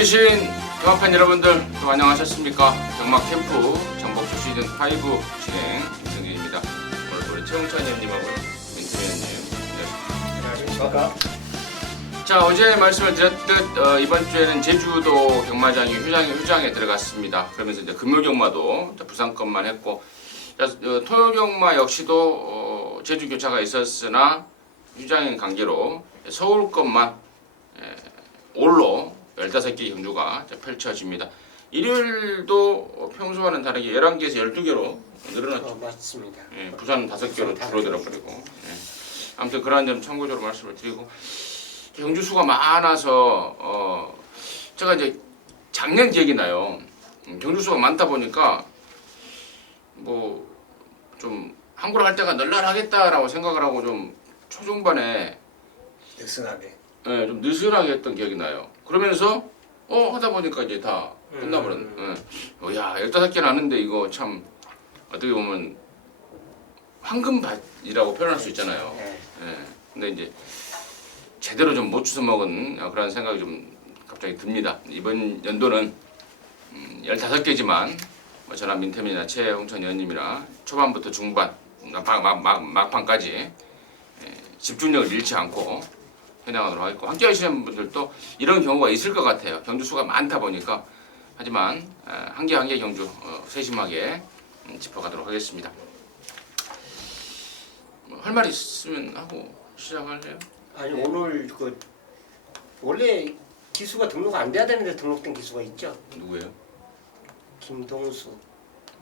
계신 경합팬 여러분들 또 안녕하셨습니까? 경막 캠프 정복주 시즌 5 진행 임승진입니다. 오늘 우리 최홍찬 형님하고 민태민 형님 안녕하십니까? 자, 어제 말씀을 드렸듯 이번 주에는 제주도 경마장이 휴장에 들어갔습니다. 그러면서 이제 금요 경마도 부산권만 했고, 자, 토요 경마 역시도 제주 교차가 있었으나 휴장인 관계로 서울권만 올로 15개 경주가 펼쳐집니다. 일요일도 평소와는 다르게 11개에서 12개로 늘어났죠. 맞습니다. 예, 부산 5개로 줄어들어 버리고. 예. 아무튼 그러한 점 참고적으로 말씀을 드리고, 경주 수가 많아서 제가 이제 작년 기억이 나요. 경주 수가 많다 보니까 뭐 좀 한국을 할 때가 널널하겠다라고 생각을 하고 좀 초중반에 느슨하게. 예, 좀 느슨하게 했던 기억이 나요. 그러면서 하다 보니까 이제 다 끝나버렸네. 야, 15개 나는데 이거 참 어떻게 보면 황금밭이라고 표현할 수 있잖아요. 예. 근데 이제 제대로 좀 못 주워 먹은 그런 생각이 좀 갑자기 듭니다. 이번 연도는 15개지만 저랑 민태민이나 최홍천 의원님이나 초반부터 중반, 막판까지 집중력을 잃지 않고 해나가도록 하겠고, 함께 하시는 분들도 이런 경우가 있을 것 같아요. 경주 수가 많다 보니까. 하지만 한 개 한 개 경주 세심하게 짚어가도록 하겠습니다. 할 말 있으면 하고 시작할래요? 아니 오늘 원래 기수가 등록 안 돼야 되는데 등록된 기수가 있죠. 누구예요? 김동수.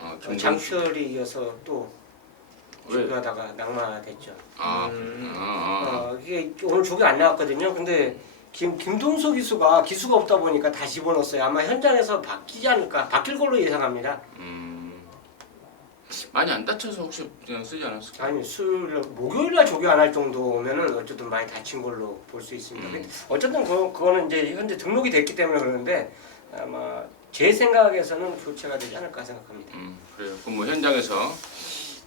김동수. 장철이 이어서 또 왜? 조교하다가 낙마됐죠. 이게 오늘 조교 안 나왔거든요. 근데 김동수 기수가 없다 보니까 다 집어넣었어요. 아마 현장에서 바뀌지 않을까, 바뀔 걸로 예상합니다. 많이 안 다쳐서 혹시 그냥 쓰지 않았을까? 아니 목요일날 조교 안 할 정도면은 어쨌든 많이 다친 걸로 볼 수 있습니다. 근데 어쨌든 그거는 이제 현재 등록이 됐기 때문에 그러는데 아마 제 생각에서는 교체가 되지 않을까 생각합니다. 그래요. 그럼 뭐 현장에서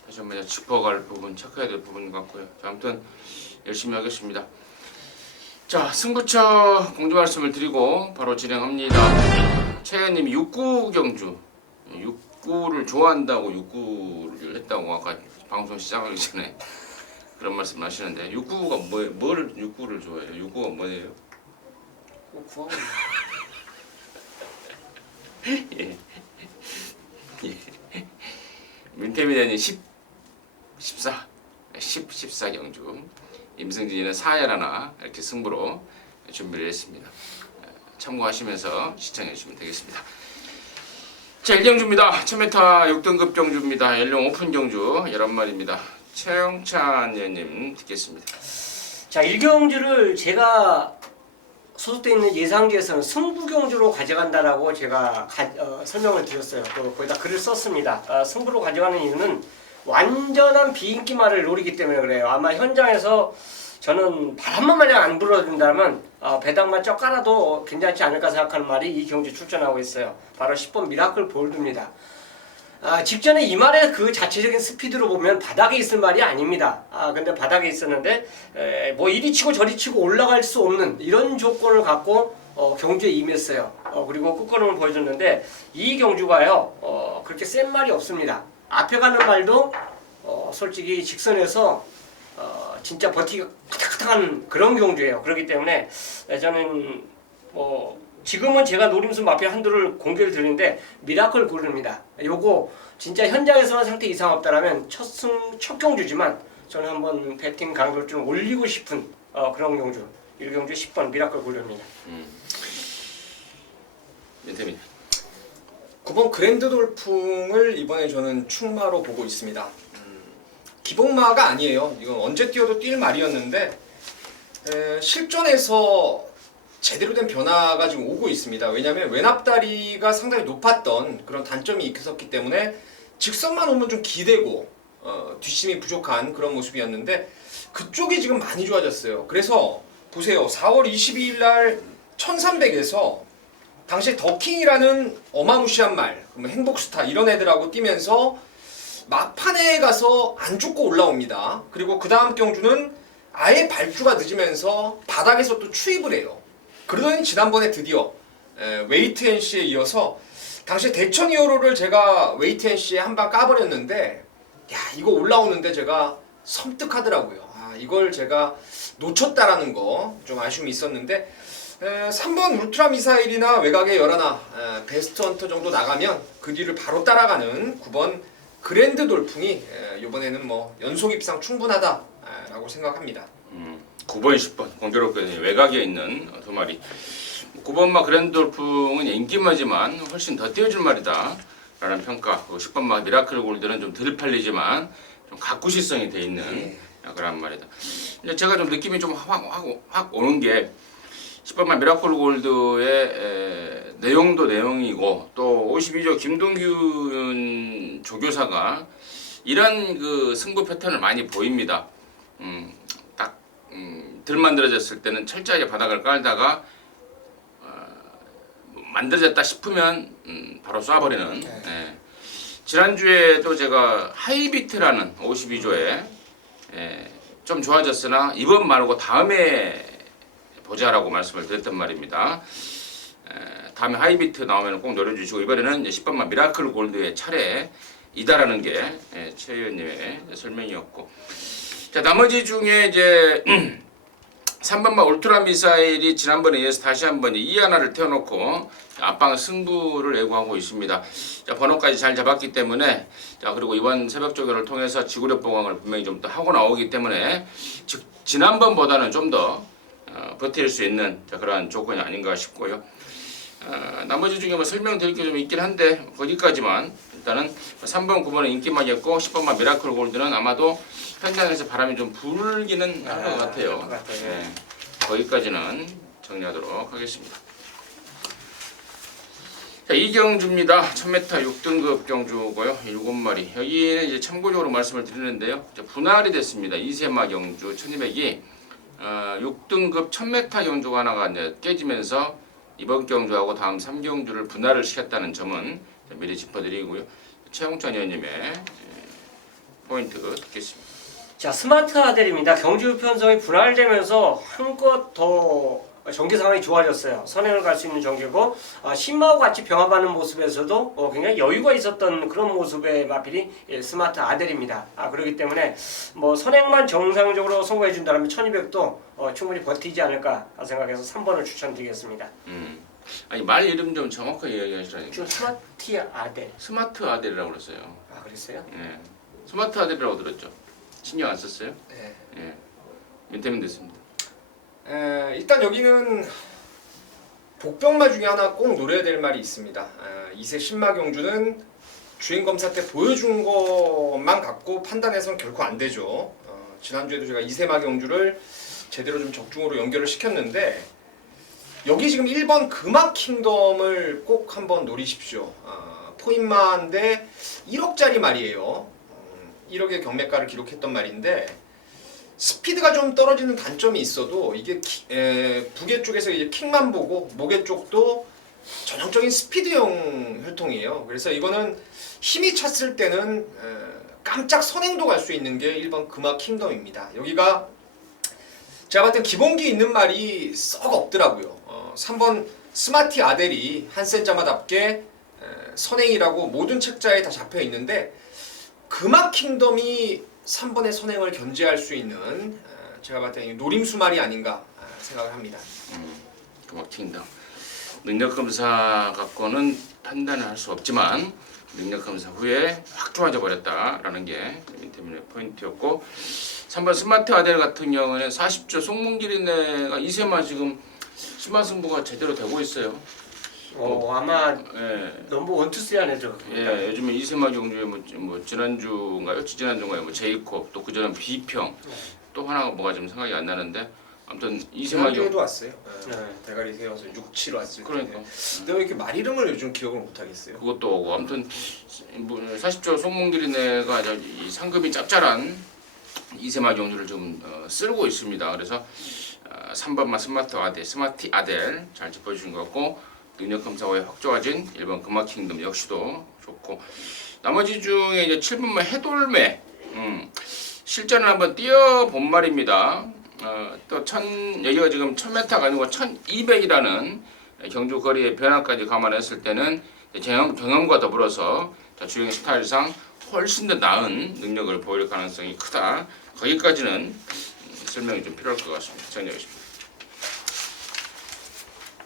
다시 한번 짚어갈 부분, 체크해야 될 부분 같고요. 자, 아무튼 열심히 하겠습니다. 자, 승부처 공지 말씀을 드리고 바로 진행합니다. 최현님 6구 경주, 6구를 좋아한다고 6구를 했다고 아까 방송 시작하기 전에 그런 말씀을 하시는데, 6구가 뭘 6구를 좋아해요? 6구가 뭐예요? 구하고 예. 민태민 의원이 14 경주, 임승진이는 4열 하나 이렇게 승부로 준비를 했습니다. 참고하시면서 시청해 주시면 되겠습니다. 자, 1경주입니다. 1000m 6등급 경주입니다. 연령 오픈 경주 11마리입니다. 최영찬 의원님 듣겠습니다. 자, 1경주를 제가 소속되어 있는 예상기에서는 승부경주로 가져간다라고 제가 설명을 드렸어요. 또 거기다 글을 썼습니다. 승부로 가져가는 이유는 완전한 비인기말을 노리기 때문에 그래요. 아마 현장에서 저는 바람만 마냥 안 불어준다면 배당만 쩍 깔아도 괜찮지 않을까 생각하는 말이 이 경주 출전하고 있어요. 바로 10번 미라클 볼드입니다. 직전에 이 말의 그 자체적인 스피드로 보면 바닥에 있을 말이 아닙니다. 근데 바닥에 있었는데 뭐 이리 치고 저리 치고 올라갈 수 없는 이런 조건을 갖고 경주에 임했어요. 그리고 끝걸음을 보여줬는데 이 경주가요 그렇게 센 말이 없습니다. 앞에 가는 말도 솔직히 직선에서 진짜 버티기가 카탁카탁한 그런 경주예요. 그렇기 때문에 저는 지금은 제가 노림수 마피아 한두를 공개를 드리는데 미라클 골드입니다. 요거 진짜 현장에서는 상태 이상 없다라면 첫 경주지만 저는 한번 배팅 강도를 좀 올리고 싶은 그런 경주 1경주 10번 미라클 골드입니다. 민태민 9번 그랜드 돌풍을 이번에 저는 충마로 보고 있습니다. 기복마가 아니에요. 이건 언제 뛰어도 뛸 말이었는데 실전에서 제대로 된 변화가 지금 오고 있습니다. 왜냐하면 외납다리가 상당히 높았던 그런 단점이 있었기 때문에 직선만 오면 좀 기대고 뒷심이 부족한 그런 모습이었는데 그쪽이 지금 많이 좋아졌어요. 그래서 보세요. 4월 22일 날 1300에서 당시에 더킹이라는 어마무시한 말, 행복스타 이런 애들하고 뛰면서 막판에 가서 안 죽고 올라옵니다. 그리고 그 다음 경주는 아예 발주가 늦으면서 바닥에서 또 추입을 해요. 그러더니 지난번에 드디어 웨이트 NC에 이어서 당시 대천 히어로를 제가 웨이트 NC에 한 방 까버렸는데 야 이거 올라오는데 제가 섬뜩하더라고요. 아 이걸 제가 놓쳤다라는 거 좀 아쉬움이 있었는데 3번 울트라 미사일이나 외곽의 열하나 베스트 헌터 정도 나가면 그 뒤를 바로 따라가는 9번 그랜드 돌풍이 이번에는 뭐 연속 입상 충분하다라고 생각합니다. 9번, 10번 공교롭게 외곽에 있는 두 마리. 9번마 그랜돌풍은 인기마지만 훨씬 더 띄워줄 말이다 라는 평가. 10번마 미라클 골드는 좀 덜 팔리지만 좀 가꾸시성이 돼 있는 그런 말이다. 근데 제가 좀 느낌이 좀 확 오는 게 10번마 미라클 골드의 내용도 내용이고 또 52조 김동균 조교사가 이런 그 승부 패턴을 많이 보입니다. 덜 만들어졌을 때는 철저하게 바닥을 깔다가 만들어졌다 싶으면 바로 쏴버리는. 예. 지난주에도 제가 하이비트라는 52조에 좀 좋아졌으나 이번 말고 다음에 보자라고 말씀을 드렸단 말입니다. 다음에 하이비트 나오면 꼭 노려주시고 이번에는 10번만 미라클 골드의 차례이다라는 게 최 의원님의 설명이었고, 자 나머지 중에 이제 3번마 울트라 미사일이 지난번에 이어서 다시 한번 이 하나를 태워놓고 앞방 승부를 예고하고 있습니다. 자, 번호까지 잘 잡았기 때문에 자 그리고 이번 새벽 조교를 통해서 지구력 보강을 분명히 좀 더 하고 나오기 때문에 즉 지난번보다는 좀 더 버틸 수 있는 자, 그러한 조건이 아닌가 싶고요. 나머지 중에 뭐 설명드릴 게 좀 있긴 한데 거기까지만 일단은 3번, 9번은 인기마겠고 10번만 미라클 골드는 아마도 현장에서 바람이 좀 불기는 할 것 같아요. 네. 거기까지는 정리하도록 하겠습니다. 자, 이 경주입니다. 1000m 6등급 경주고요. 7마리. 여기는 이제 참고적으로 말씀을 드리는데요. 분할이 됐습니다. 이세마 경주 1200이 6등급 1000m 경주가 하나가 이제 깨지면서 이번 경주하고 다음 3경주를 분할을 시켰다는 점은 미리 짚어드리고요. 최홍찬 의원님의 포인트 듣겠습니다. 자 스마트 아델입니다. 경주 편성이 분할되면서 한껏 더 전개 상황이 좋아졌어요. 선행을 갈 수 있는 전개고 신마와 같이 병합하는 모습에서도 굉장히 여유가 있었던 그런 모습의 마필이 스마트 아델입니다. 그렇기 때문에 뭐 선행만 정상적으로 성공해 준다면 1200도 충분히 버티지 않을까 생각해서 3번을 추천드리겠습니다. 아니 말 이름 좀 정확하게 이야기하시라니까. 지금 스마트 아델. 스마트 아델이라고 그랬어요. 그랬어요? 예. 스마트 아델이라고 들었죠. 신경 안 썼어요? 네. 예. 민태민 됐습니다. 일단 여기는 복병마 중에 하나 꼭 노려야 될 말이 있습니다. 이세 신마 경주는 주행 검사 때 보여준 것만 갖고 판단해서는 결코 안 되죠. 지난주에도 제가 이세마 경주를 제대로 좀 적중으로 연결을 시켰는데 여기 지금 1번 금악 킹덤을 꼭 한번 노리십시오. 포인마인데 1억짜리 말이에요. 1억의 경매가를 기록했던 말인데 스피드가 좀 떨어지는 단점이 있어도 이게 부계 쪽에서 이제 킥만 보고 목의 쪽도 전형적인 스피드형 혈통이에요. 그래서 이거는 힘이 찼을 때는 깜짝 선행도 갈 수 있는 게 1번 금악 킹덤입니다. 여기가 제가 봤을 땐 기본기 있는 말이 썩 없더라고요. 3번 스마티 아델이 한센자마답게 선행이라고 모든 책자에 다 잡혀 있는데 금악 킹덤이 3번의 선행을 견제할 수 있는 제가 봤을 때 노림수말이 아닌가 생각을 합니다. 금악 킹덤. 능력 검사 갖고는 판단을 할 수 없지만 능력 검사 후에 확 좋아져 버렸다라는 게 민태민의 포인트였고, 3번 스마트 아델 같은 경우는 40조 송문길이네가 이세마 지금 심화 승부가 제대로 되고 있어요. 아마 예. 넘버 1, 2, 3 안에 들어갑니다. 예, 요즘에 이세마 경주에 뭐 지난주인가요? 지난주인가요? 뭐 제이콥 또 그전에 비평 또 하나가 뭐가 좀 생각이 안 나는데 아무튼 이세마 경주 지난주에도 왔어요. 대가리 세워서 6, 7 왔을 때. 그러니까 근데 왜 이렇게 말 이름을 요즘 기억을 못 하겠어요? 그것도 오고 아무튼 뭐 40조 송문길이네가 이 상급이 짭짤한 이세마 경주를 좀 쓸고 있습니다. 그래서 3번만 스마트 아델 잘 짚어주신 것 같고, 능력 검사 후에 확 좋아진 1번 금악 킹덤 역시도 좋고, 나머지 중에 이제 7번만 해돌매 실전을 한번 뛰어본 말입니다. 또 여기가 지금 1000m가 아니고 1200이라는 경주 거리의 변화까지 감안했을 때는 경험과 더불어서 주행 스타일상 훨씬 더 나은 능력을 보일 가능성이 크다. 거기까지는 설명이 좀 필요할 것 같습니다. 정리하겠습니다.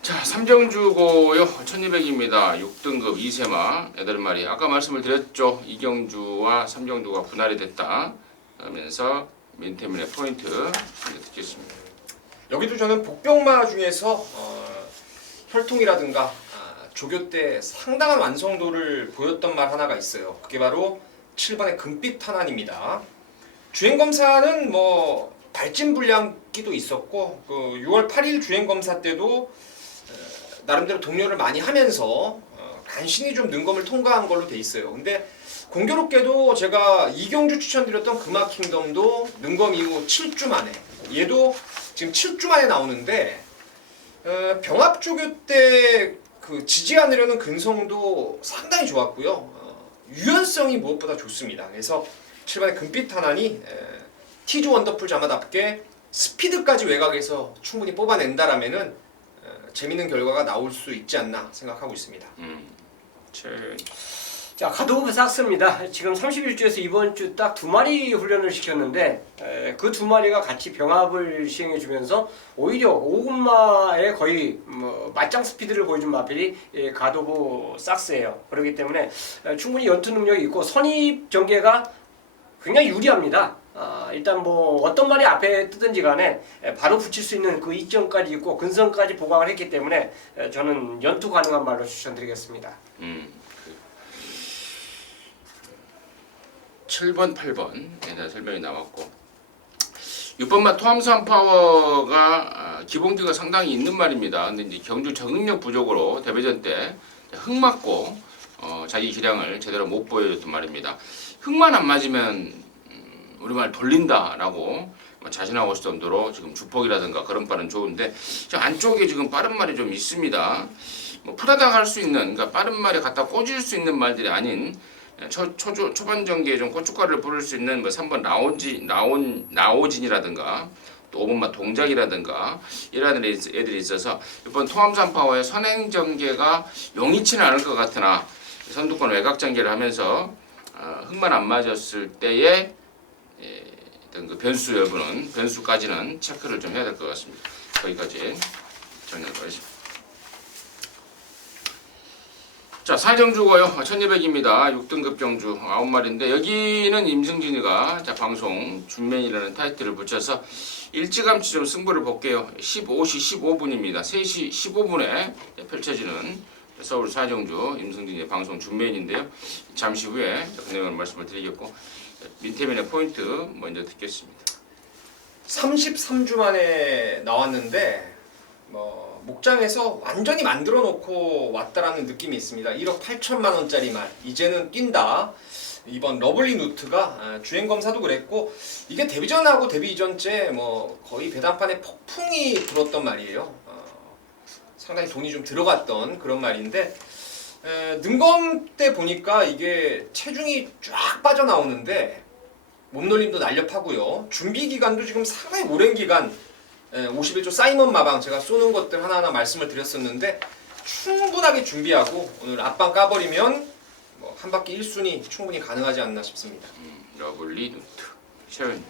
자, 삼정주고요. 1200입니다. 6등급 2세마 8마리. 아까 말씀을 드렸죠. 이경주와 삼정주가 분할이 됐다. 하면서 민태민의 포인트 듣겠습니다. 여기도 저는 복병마 중에서 혈통이라든가 조교 때 상당한 완성도를 보였던 말 하나가 있어요. 그게 바로 7번의 금빛 탄환입니다. 주행검사는 뭐 발진불량기도 있었고 그 6월 8일 주행검사 때도 나름대로 동료를 많이 하면서 간신히 좀 능검을 통과한 걸로 돼 있어요. 근데 공교롭게도 제가 이경주 추천드렸던 금화킹덤도 능검 이후 7주 만에, 얘도 지금 7주 만에 나오는데 병합조교 때 그 지지 않으려는 근성도 상당히 좋았고요. 유연성이 무엇보다 좋습니다. 그래서 7번의 금빛 탄환이 티즈 원더풀 자마답게 스피드까지 외곽에서 충분히 뽑아낸다라면은 재밌는 결과가 나올 수 있지 않나 생각하고 있습니다. 자, 가도부 삭스입니다. 지금 31주에서 이번 주 딱 2마리 훈련을 시켰는데 그 2마리가 같이 병합을 시행해 주면서 오히려 5분마에 거의 맞짱 스피드를 보여준 마필이 가도부 삭스예요. 그렇기 때문에 충분히 연투 능력이 있고 선입 전개가 굉장히 유리합니다. 일단 뭐 어떤 말이 앞에 뜨든지 간에 바로 붙일 수 있는 그 이점까지 있고 근성까지 보강을 했기 때문에 저는 연투 가능한 말로 추천드리겠습니다. 7번, 8번 네, 설명이 나왔고 6번마 토함산 파워가 기본기가 상당히 있는 말입니다. 근데 이제 경주 적응력 부족으로 데뷔전 때 흙 맞고 자기 기량을 제대로 못 보여줬던 말입니다. 흙만 안 맞으면 우리말 돌린다라고 자신하고 있을 정도로 지금 주폭이라든가 그런 발은 좋은데 저 안쪽에 지금 빠른 말이 좀 있습니다. 뭐 푸다닥 할 수 있는 그러니까 빠른 말에 갖다 꽂을 수 있는 말들이 아닌 초반 전기에 좀 고춧가루를 부를 수 있는 뭐 3번 나오진이라든가 또 5번마 동작이라든가 이런 애들이 있어서 이번 토함산 파워의 선행 전개가 용이치는 않을 것 같으나 선두권 외곽 전개를 하면서 흙만 안 맞았을 때의 어떤 그 변수 여부는 변수까지는 체크를 좀 해야 될 것 같습니다. 거기까지 정리하겠습니다. 자, 사정주고요. 1200입니다. 6등급 경주 9마리인데 여기는 임승진이가 자, 방송 준맨이라는 타이틀을 붙여서 일찌감치 좀 승부를 볼게요. 15시 15분입니다. 3시 15분에 펼쳐지는 서울 사정주 임승진의 방송 준맨인데요. 잠시 후에 그 내용을 말씀을 드리겠고 민태민의 포인트 먼저 듣겠습니다. 33주 만에 나왔는데 목장에서 완전히 만들어 놓고 왔다라는 느낌이 있습니다. 1억 8천만 원짜리 말 이제는 뛴다. 이번 러블리 누트가 주행 검사도 그랬고 이게 데뷔전하고 데뷔 이전째 거의 배당판에 폭풍이 불었던 말이에요. 상당히 돈이 좀 들어갔던 그런 말인데 능검 때 보니까 이게 체중이 쫙 빠져나오는데 몸놀림도 날렵하고요. 준비 기간도 지금 상당히 오랜 기간 51조 사이먼 마방 제가 쏘는 것들 하나하나 말씀을 드렸었는데 충분하게 준비하고 오늘 앞방 까버리면 한 바퀴 1순위 충분히 가능하지 않나 싶습니다. 러블리 누트 셔은.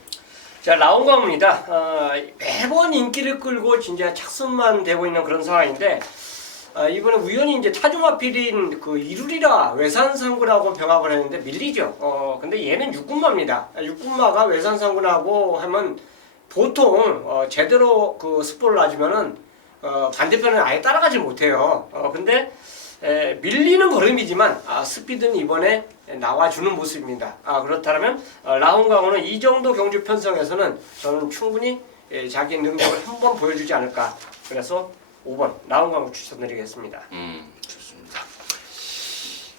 자, 라온광입니다. 매번 인기를 끌고 진짜 착순만 되고 있는 그런 상황인데 이번에 우연히 이제 타조마필인 그 이루리라 외산상군하고 병합을 했는데 밀리죠. 근데 얘는 육군마입니다. 육군마가 외산상군하고 하면 보통 제대로 그 스포를 놔주면은 반대편은 아예 따라가지 못해요. 근데 밀리는 걸음이지만 스피드는 이번에 나와주는 모습입니다. 그렇다면 라운강호는 이 정도 경주 편성에서는 저는 충분히 자기 능력을 한번 보여주지 않을까. 그래서 5번 라운강호 추천드리겠습니다. 좋습니다.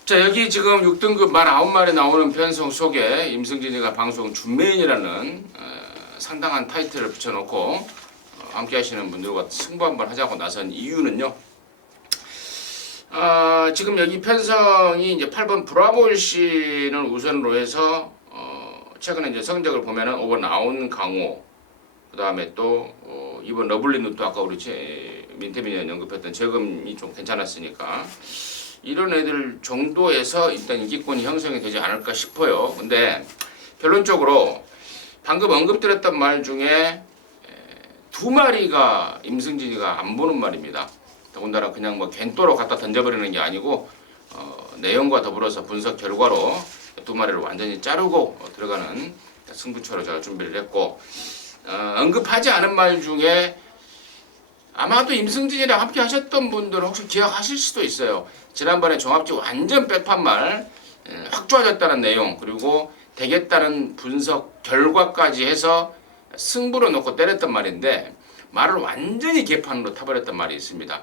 자, 여기 지금 6등급 49마리 나오는 편성 속에 임승진이가 방송 준메인이라는 상당한 타이틀을 붙여놓고 함께 하시는 분들과 승부 한번 하자고 나선 이유는요. 지금 여기 편성이 이제 8번 브라보일 씨를 우선으로 해서 최근에 이제 성적을 보면은 5번 아온 강호, 그 다음에 또 2번 러블리 누트 아까 우리 민태민이 언급했던 저금이 좀 괜찮았으니까 이런 애들 정도에서 일단 인기권이 형성이 되지 않을까 싶어요. 근데 결론적으로 방금 언급드렸던 말 중에 두 마리가 임승진이가 안 보는 말입니다. 더군다나 그냥 뭐 겐또로 갖다 던져버리는 게 아니고 내용과 더불어서 분석 결과로 두 마리를 완전히 자르고 들어가는 승부처로 제가 준비를 했고 언급하지 않은 말 중에 아마도 임승진이랑 함께 하셨던 분들은 혹시 기억하실 수도 있어요. 지난번에 종합지 완전 백판 말 확 좋아졌다는 내용 그리고 되겠다는 분석 결과까지 해서 승부로 놓고 때렸던 말인데 말을 완전히 개판으로 타버렸던 말이 있습니다.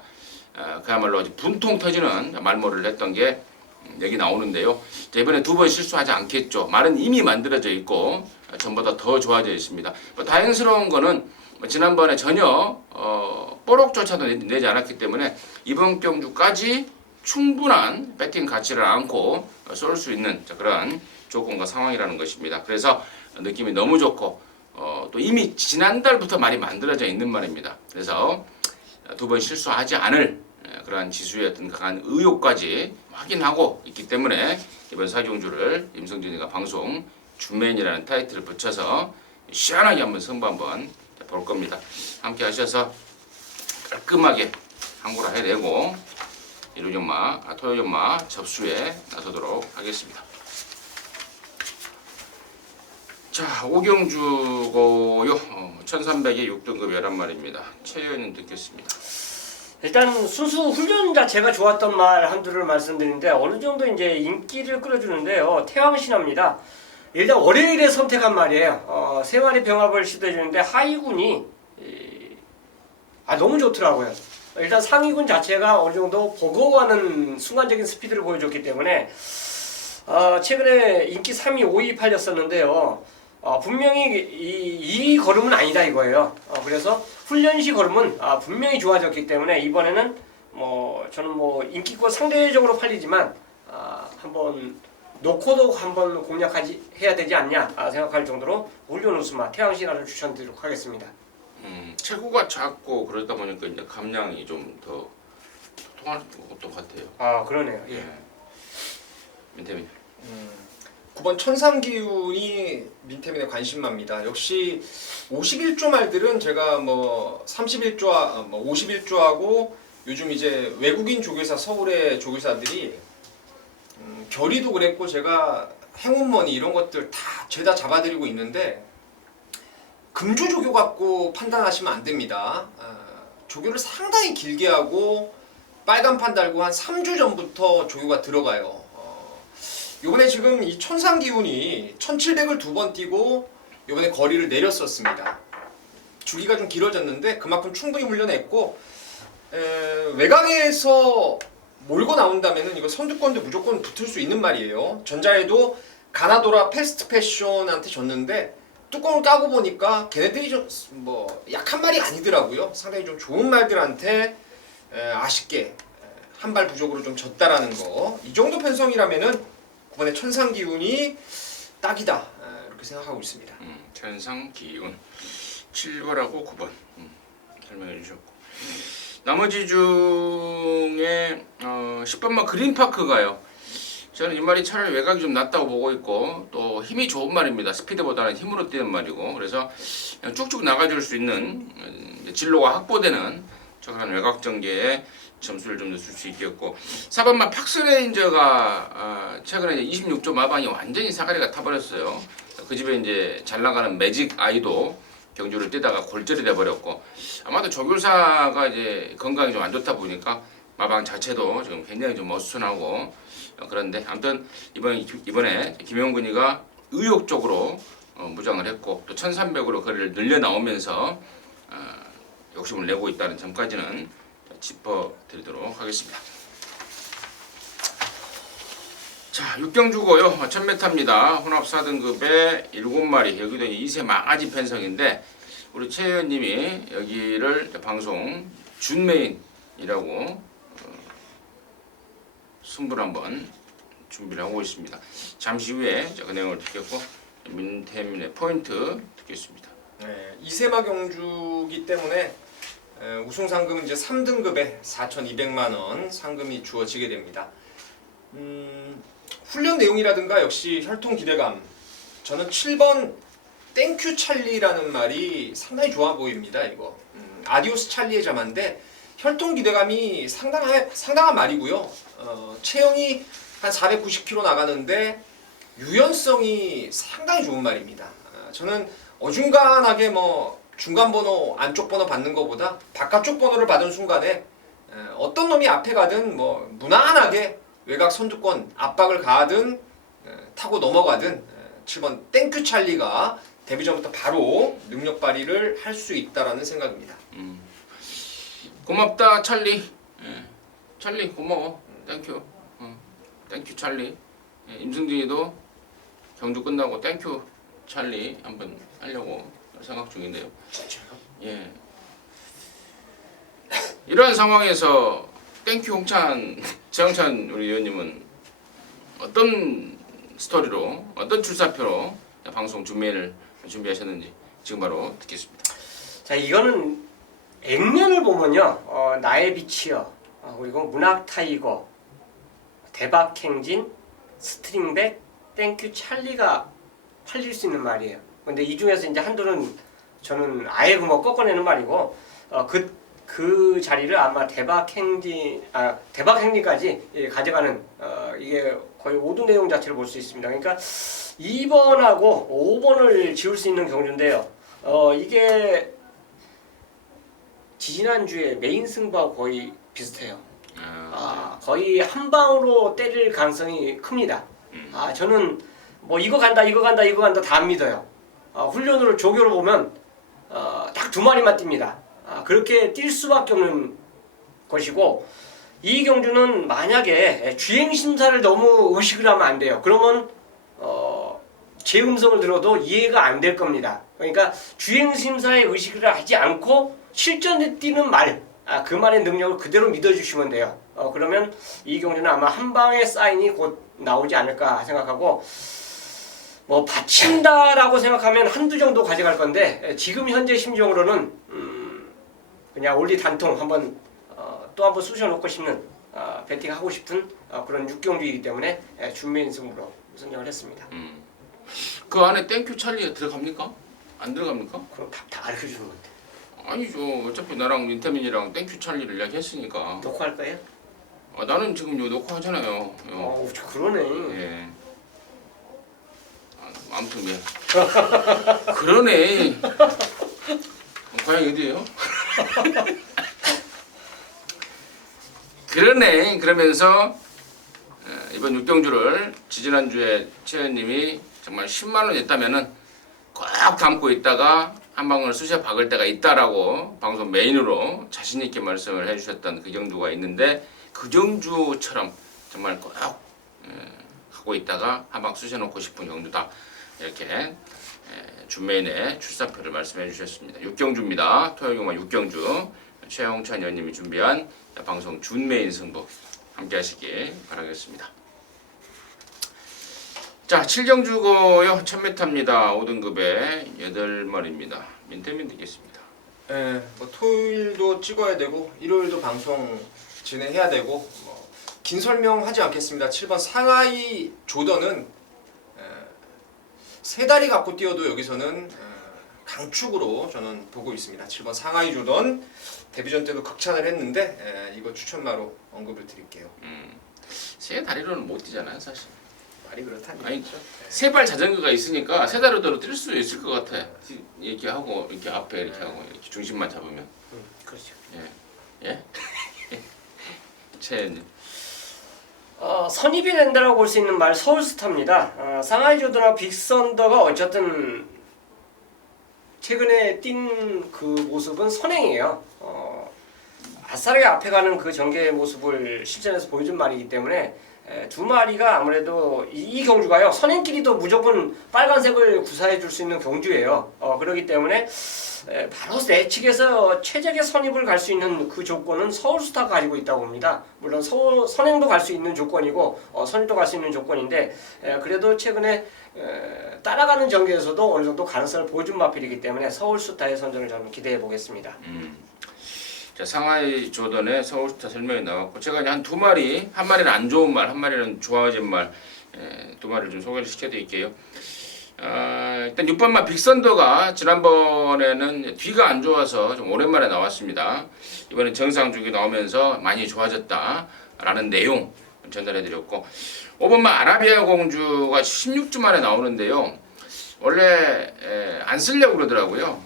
그야말로 분통 터지는 말모를 했던 게 여기 나오는데요. 이번에 두 번 실수하지 않겠죠. 말은 이미 만들어져 있고 전보다 더 좋아져 있습니다. 다행스러운 거는 지난번에 전혀 뽀록조차도 내지 않았기 때문에 이번 경주까지 충분한 배팅 가치를 안고 쏠 수 있는 그런 조건과 상황이라는 것입니다. 그래서 느낌이 너무 좋고 또 이미 지난달부터 말이 만들어져 있는 말입니다. 그래서 두 번 실수하지 않을 그러한 지수의 어떤 강한 의욕까지 확인하고 있기 때문에 이번 사경주를 임성진이가 방송 준맨이라는 타이틀을 붙여서 시원하게 한번 승부 한번 볼 겁니다. 함께 하셔서 깔끔하게 항구를 해내고 일요전마, 토요전마 접수에 나서도록 하겠습니다. 자, 오경주고요. 1300에 6등급 11마리입니다. 최연님 듣겠습니다. 일단 순수 훈련 자체가 좋았던 말 한두를 말씀드리는데 어느 정도 이제 인기를 끌어주는데요. 태왕신화입니다. 일단 월요일에 선택한 말이에요. 세 마리 병합을 시도해주는데 하위군이 너무 좋더라고요. 일단 상위군 자체가 어느 정도 버거워하는 순간적인 스피드를 보여줬기 때문에 최근에 인기 3위, 5위 팔렸었는데요. 분명히 이 걸음은 아니다 이거예요. 그래서 훈련시 걸음은 분명히 좋아졌기 때문에 이번에는 저는 인기권 상대적으로 팔리지만 한번 놓고도 한번 해야 되지 않냐 생각할 정도로 훈련 우스마 태양신화를 추천드리도록 하겠습니다. 체구가 작고 그러다 보니까 이제 감량이 좀 더 통할 것 같아요. 그러네요. 예. 민태민. 9번 천상기운이 민태민의 관심마입니다. 역시 51조 말들은 제가 31조와 51조하고 요즘 이제 외국인 조교사 서울의 조교사들이 결의도 그랬고 제가 행운머니 이런 것들 다 죄다 잡아드리고 있는데 금주 조교 갖고 판단하시면 안 됩니다. 조교를 상당히 길게 하고 빨간판 달고 한 3주 전부터 조교가 들어가요. 요번에 지금 이 천상기운이 1700을 두 번 뛰고 요번에 거리를 내렸었습니다. 주기가 좀 길어졌는데 그만큼 충분히 훈련했고 외곽에서 몰고 나온다면은 이거 선두권도 무조건 붙을 수 있는 말이에요. 전자에도 가나도라 패스트 패션한테 졌는데 뚜껑을 까고 보니까 걔네들이 좀 약한 말이 아니더라고요. 상당히 좀 좋은 말들한테 아쉽게 한 발 부족으로 좀 졌다라는 거. 이 정도 편성이라면은 9번의 천상기운이 딱이다 이렇게 생각하고 있습니다. 천상기운 7번하고 9번 설명해 주셨고 나머지 중에 10번만 그린파크가요. 저는 이 말이 차라리 외곽이 좀 낫다고 보고 있고 또 힘이 좋은 말입니다. 스피드보다는 힘으로 뛰는 말이고 그래서 그냥 쭉쭉 나가줄 수 있는 진로가 확보되는 적한 외곽 전개에 점수를 좀 더 줄 수 있겠고 4번만 팍스레인저가 최근에 26조 마방이 완전히 사가리가 타버렸어요. 그 집에 이제 잘 나가는 매직 아이도 경주를 뛰다가 골절이 돼버렸고 아마도 조교사가 이제 건강이 좀 안 좋다 보니까 마방 자체도 지금 굉장히 좀 어수선하고 그런데 아무튼 이번에 김용근이가 의욕적으로 무장을 했고 또 1300으로 거리를 늘려 나오면서 욕심을 내고 있다는 점까지는 짚어드리도록 하겠습니다. 자, 6경주고요. 1000m입니다. 혼합 4등급에 7마리. 여기도 2세 망아지 편성인데 우리 최 의원님이 여기를 방송 준메인이라고 승부를 한번 준비를 하고 있습니다. 잠시 후에 그 내용을 듣겠고 민태민의 포인트 듣겠습니다. 이세마 경주기 때문에 우승 상금은 이제 3등급에 4,200만 원 상금이 주어지게 됩니다. 훈련 내용이라든가 역시 혈통 기대감. 저는 7번 땡큐 찰리라는 말이 상당히 좋아 보입니다. 이거 아디오스 찰리의 자마인데 혈통 기대감이 상당한 말이고요. 체형이 한 490kg 나가는데 유연성이 상당히 좋은 말입니다. 저는 어중간하게 뭐 중간 번호, 안쪽 번호 받는 것보다 바깥쪽 번호를 받은 순간에 어떤 놈이 앞에 가든 뭐 무난하게 외곽 선두권 압박을 가하든 타고 넘어가든 7번 땡큐 찰리가 데뷔전부터 바로 능력 발휘를 할 수 있다라는 생각입니다. 고맙다 찰리. 찰리 고마워. 땡큐. 땡큐 찰리. 임승진이도 경주 끝나고 땡큐 찰리 한번 하려고 생각 중인데요. 예. 이러한 상황에서 땡큐 홍찬 최영찬 우리 위원님은 어떤 스토리로 어떤 출사표로 방송 준비를 준비하셨는지 지금 바로 듣겠습니다. 자, 이거는 액면을 보면요, 나의 빛이요, 그리고 문학 타이거, 대박 행진, 스트링백, 땡큐 찰리가 팔릴 수 있는 말이에요. 근데 이 중에서 이제 한도는 저는 아예 뭐 꺾어내는 말이고, 그 자리를 아마 대박 행진까지 가져가는, 이게 거의 모든 내용 자체를 볼 수 있습니다. 그러니까 2번하고 5번을 지울 수 있는 경주인데요. 이게 지지난주에 메인 승부하고 거의 비슷해요. 거의 한 방으로 때릴 가능성이 큽니다. 저는 뭐 이거 간다 다 안 믿어요. 훈련으로 조교로 보면 딱 2마리만 뜁니다. 그렇게 뛸 수밖에 없는 것이고, 이 경주는 만약에 주행 심사를 너무 의식을 하면 안 돼요. 그러면 제 음성을 들어도 이해가 안 될 겁니다. 그러니까 주행 심사에 의식을 하지 않고 실전에 뛰는 말, 그 말의 능력을 그대로 믿어주시면 돼요. 그러면 이 경주는 아마 한 방의 사인이 곧 나오지 않을까 생각하고, 뭐 받친다라고 생각하면 한두 정도 가져갈 건데, 지금 현재 심정으로는 그냥 올리 단통 한번 또 한번 쑤셔놓고 싶는, 배팅하고 싶은 그런 6경주이기 때문에 준메인 승부로 선정을 했습니다. 그 안에 땡큐 찰리 들어갑니까? 안 들어갑니까? 그럼 다 가르쳐주는 건데. 아니죠. 어차피 나랑 민태민이랑 땡큐 찰리를 이야기했으니까. 녹화할 거예요? 나는 지금 요 녹화하잖아요. 그러네. 예. 아무튼 예. 그러네. 고향이 어디예요? 그러네. 그러면서 이번 육경주를 지지난주에 최현님이 정말 10만 원 냈다면은 꼭 담고 있다가 한 방울 쑤셔 박을 때가 있다라고 방송 메인으로 자신 있게 말씀을 해주셨던 그 경주가 있는데, 그 경주처럼 정말 꼭 하고 있다가 한 방 쑤셔 놓고 싶은 경주다, 이렇게 준메인의 출사표를 말씀해 주셨습니다. 6경주입니다. 토요일경마 6경주 최영찬 의원님이 준비한 방송 준메인 승부 함께 하시길 바라겠습니다. 자, 7경주고요. 1000m입니다. 5등급에 8마리입니다. 민태민 듣겠습니다. 뭐 토요일도 찍어야 되고 일요일도 방송 진행해야 되고, 긴 설명하지 않겠습니다. 7번 상하이 조던은 세 다리 갖고 뛰어도 여기서는 강축으로 저는 보고 있습니다. 7번 상하이 조던 데뷔전 때도 극찬을 했는데 이거 추천마로 언급을 드릴게요. 세 다리로는 못 뛰잖아요, 사실. 말이 그렇다니. 아니, 세 발 자전거가 있으니까 세 다리로 뛸 수 있을 것 같아. 이렇게 하고 이렇게 앞에 이렇게 하고 이렇게 중심만 잡으면. 그렇죠. 예? 최현님. 선입이 된다라고 볼 수 있는 말, 서울스타입니다. 상하이 조던하고 빅선더가 어쨌든 최근에 뛴 그 모습은 선행이에요. 아싸리가 앞에 가는 그 전개의 모습을 실전에서 보여준 말이기 때문에 2마리가 아무래도 이 경주가요, 선행끼리도 무조건 빨간색을 구사해 줄 수 있는 경주예요. 그렇기 때문에 바로 내측에서 최적의 선입을 갈 수 있는 그 조건은 서울스타가 가지고 있다고 봅니다. 물론 선행도 갈 수 있는 조건이고 선입도 갈 수 있는 조건인데, 그래도 최근에 따라가는 전개에서도 어느 정도 가능성을 보여준 마필이기 때문에 서울스타의 선전을 저는 기대해 보겠습니다. 자, 상하이 조던의 서울스타 설명이 나왔고 제가 이제 한 두 마리, 한 마리는 안 좋은 말, 한 마리는 좋아진 말, 두 마리를 좀 소개를 시켜드릴게요. 일단 6번마 빅선더가 지난번에는 뒤가 안 좋아서 좀 오랜만에 나왔습니다. 이번에 정상 주기 나오면서 많이 좋아졌다라는 내용 전달해드렸고 5번마 아라비아 공주가 16주 만에 나오는데요. 원래 안 쓰려고 그러더라고요.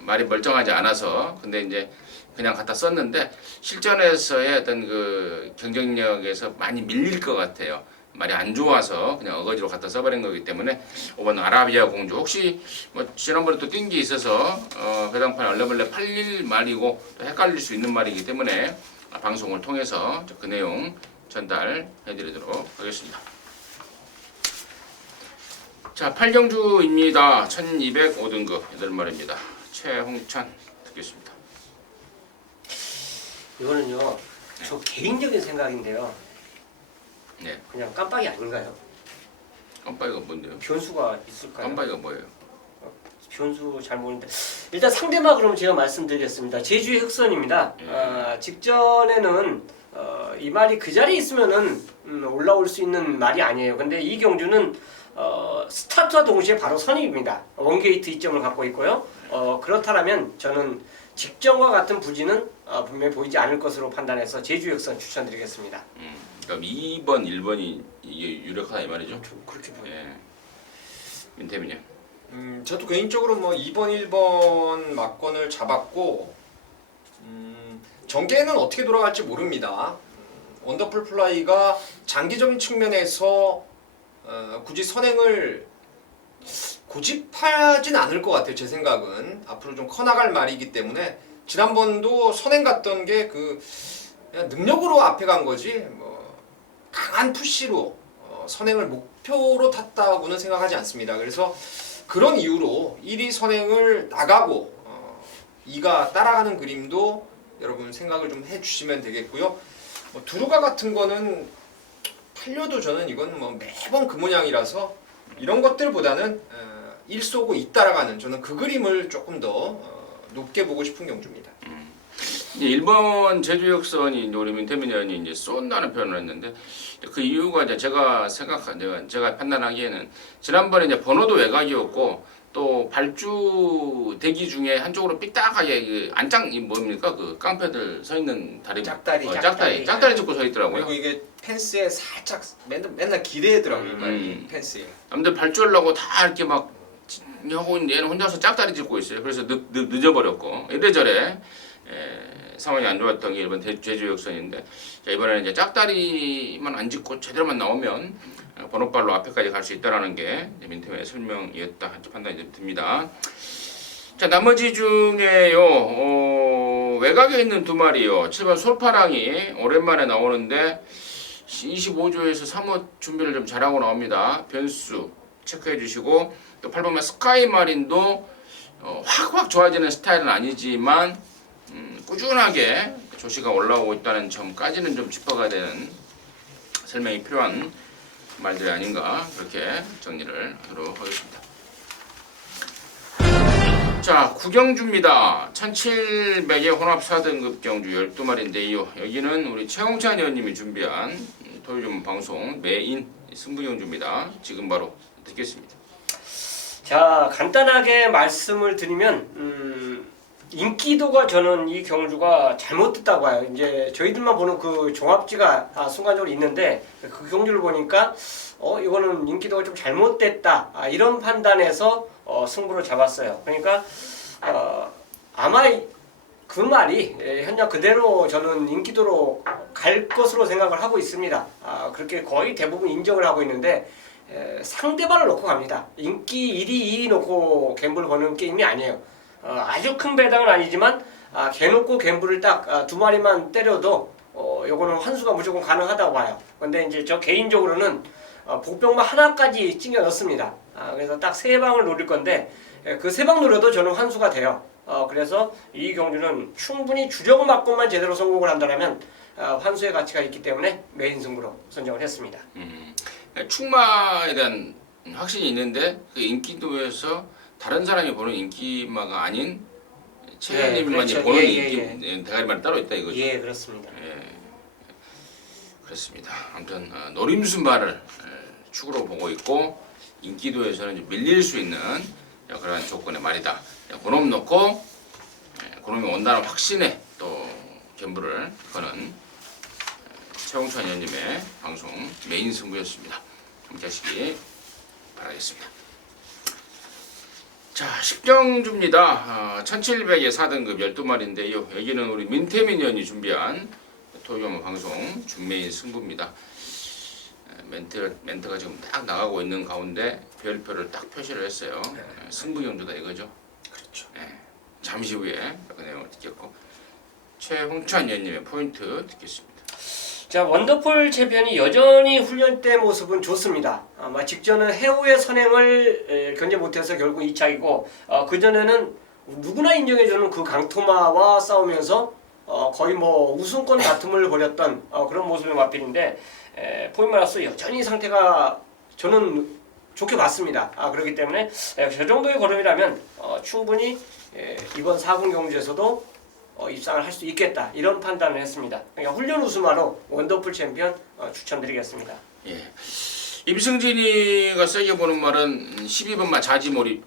말이 멀쩡하지 않아서. 근데 이제 그냥 갖다 썼는데 실전에서의 어떤 그 경쟁력에서 많이 밀릴 것 같아요. 말이 안 좋아서 그냥 어거지로 갖다 써버린 거기 때문에 5번 아라비아 공주 혹시 뭐 지난번에 또 뛴 게 있어서 회당판 얼레벌레 8일 말이고 또 헷갈릴 수 있는 말이기 때문에 방송을 통해서 그 내용 전달해드리도록 하겠습니다. 자, 8경주입니다. 1205등급 8마리입니다. 최홍찬 듣겠습니다. 이거는요, 저 개인적인 생각인데요. 네. 그냥 깜빡이 아닌가요? 깜빡이가 뭔데요? 변수가 있을까요? 깜빡이가 뭐예요? 변수 잘 모르는데 일단 상대마 그럼 제가 말씀드리겠습니다. 제주의 흑선입니다. 직전에는 이 말이 그 자리에 있으면은 올라올 수 있는 말이 아니에요. 근데 이 경주는 스타트와 동시에 바로 선입입니다. 원게이트 이점을 갖고 있고요. 그렇다면 저는 직전과 같은 부진은 분명히 보이지 않을 것으로 판단해서 제주의 흑선 추천드리겠습니다. 그럼 2번, 1번이 이게 유력하다 이 말이죠? 그렇게 보여요. 예. 민태민요. 저도 개인적으로 뭐 2번, 1번 막건을 잡았고 전개는 어떻게 돌아갈지 모릅니다. 원더풀 플라이가 장기적인 측면에서 굳이 선행을 고집하진 않을 것 같아요. 제 생각은 앞으로 좀 커나갈 말이기 때문에 지난번도 선행 갔던 게 그 능력으로 앞에 간 거지 뭐 강한 푸시로 선행을 목표로 탔다고는 생각하지 않습니다. 그래서 그런 이유로 1위 선행을 나가고 2가 따라가는 그림도 여러분 생각을 좀 해주시면 되겠고요. 뭐 두루가 같은 거는 팔려도 저는 이건 뭐 매번 그 모양이라서 이런 것들보다는 1쏘고 2 따라가는 저는 그 그림을 조금 더 높게 보고 싶은 경주입니다. 이제 1번 제주역선이 우리 민태민 의원이 이제 쏜다는 표현을 했는데 그 이유가 이제 제가 판단하기에는 지난번에 이제 번호도 외곽이었고 또 발주 대기 중에 한쪽으로 삐딱하게 그 안짱 뭡니까 그 깡패들 서 있는 다리 짝다리 짚고 서 있더라고요. 그리고 이게 펜스에 살짝 맨날 기대더라고요. 이 펜스에. 아무튼 발주하려고 다 이렇게 막 하고 있는데 얘는 혼자서 짝다리 짚고 있어요. 그래서 늦어버렸고 이래저래 상황이 안 좋았던 게 이번 제주역선인데 이번에는 이제 짝다리만 안 짚고 제대로만 나오면 번호발로 앞에까지 갈 수 있다라는 게 민태민의 설명이었다 판단이 좀 듭니다. 자, 나머지 중에요 외곽에 있는 두 마리요. 7번 솔파랑이 오랜만에 나오는데 25조에서 3호 준비를 좀 잘하고 나옵니다. 변수 체크해 주시고 또 8번만 스카이마린도 확 좋아지는 스타일은 아니지만 꾸준하게 조시가 올라오고 있다는 점까지는 좀 짚어가야 되는 설명이 필요한 말들이 아닌가 그렇게 정리를 하도록 하겠습니다. 자, 구경주입니다. 1700의 혼합 4등급 경주 12마리인데요. 여기는 우리 최홍찬 의원님이 준비한 토요일 방송 메인 승부경주입니다. 지금 바로 듣겠습니다. 자, 간단하게 말씀을 드리면 인기도가 저는 이 경주가 잘못됐다고 봐요. 이제 저희들만 보는 그 종합지가 순간적으로 있는데 그 경주를 보니까 이거는 인기도가 좀 잘못됐다 이런 판단에서 승부를 잡았어요. 그러니까 아마 그 말이 현재 그대로 저는 인기도로 갈 것으로 생각을 하고 있습니다. 그렇게 거의 대부분 인정을 하고 있는데 상대방을 놓고 갑니다. 인기 1위, 2위 놓고 갬블 거는 게임이 아니에요. 아주 큰 배당은 아니지만 개놓고 갬블을 딱 두 마리만 때려도 요거는 환수가 무조건 가능하다고 봐요. 근데 이제 저 개인적으로는 복병만 하나까지 찡겨 넣습니다. 그래서 딱 3방을 노릴 건데 그 3방 노려도 저는 환수가 돼요. 그래서 이 경주는 충분히 주력 막건만 제대로 성공을 한다면 환수의 가치가 있기 때문에 메인 승부로 선정을 했습니다. 충마에 대한 확신이 있는데 그 인기도에서 다른 사람이 보는 인기마가 아닌 최 의원님만 그렇죠. 보는 예, 느낌 대가리만 따로 있다 이거죠. 예, 그렇습니다. 예, 그렇습니다. 아무튼 노림수말을 축으로 보고 있고 인기도에서는 좀 밀릴 수 있는 그런 조건의 말이다. 그놈 놓고 그놈이 온다는 확신에 또 견부를 거는 최홍찬 의원님의 방송 메인 승부였습니다. 함께 하시기 바라겠습니다. 자, 10경주입니다. 1700의 4등급 12마리인데요. 여기는 우리 민태민 의원이 준비한 토요일 방송 준메인 승부입니다. 멘트가 지금 딱 나가고 있는 가운데 별표를 딱 표시를 했어요. 승부 경주다 이거죠. 그렇죠. 잠시 후에 그 내용을 듣겠고 최홍찬 의원님의 포인트 듣겠습니다. 자, 원더풀 챔피언이 여전히 훈련 때 모습은 좋습니다. 아마 직전은 해우의 선행을 견제 못해서 결국 2착이고 그전에는 누구나 인정해주는 그 강토마와 싸우면서 거의 뭐 우승권 다툼을 벌였던 그런 모습의 마필인데 포인마라스 여전히 상태가 저는 좋게 봤습니다. 그렇기 때문에 저 정도의 걸음이라면 충분히 이번 4군 경주에서도 입상을 할 수 있겠다 이런 판단을 했습니다. 그러니까 훈련 우승화로 원더풀 챔피언 추천드리겠습니다. 예. 임승진이가 세게 보는 말은 12번만 자지몰입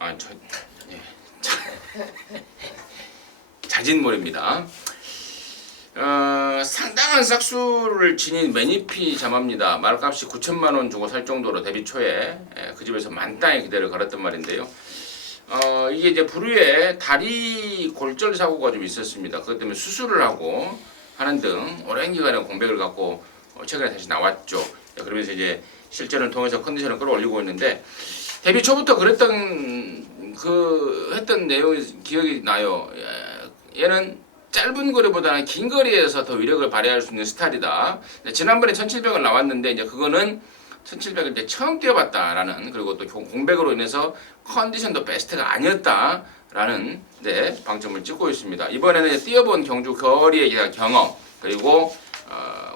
자진몰입니다. 상당한 싹수를 지닌 매니피 자마입니다. 말값이 9천만 원 주고 살 정도로 데뷔 초에 그 집에서 만땅의 기대를 걸었단 말인데요. 이게 이제 불후에 다리 골절 사고가 좀 있었습니다. 그것 때문에 수술을 하고 하는 등 오랜 기간의 공백을 갖고 최근에 다시 나왔죠. 그러면서 이제 실전을 통해서 컨디션을 끌어올리고 있는데 데뷔 초부터 그랬던 했던 내용이 기억이 나요. 얘는 짧은 거리보다는 긴 거리에서 더 위력을 발휘할 수 있는 스타일이다. 지난번에 1700을 나왔는데 이제 그거는 1700을 이제 처음 뛰어봤다라는 그리고 또 공백으로 인해서 컨디션도 베스트가 아니었다라는 방점을 찍고 있습니다. 이번에는 이제 뛰어본 경주 거리에 대한 경험 그리고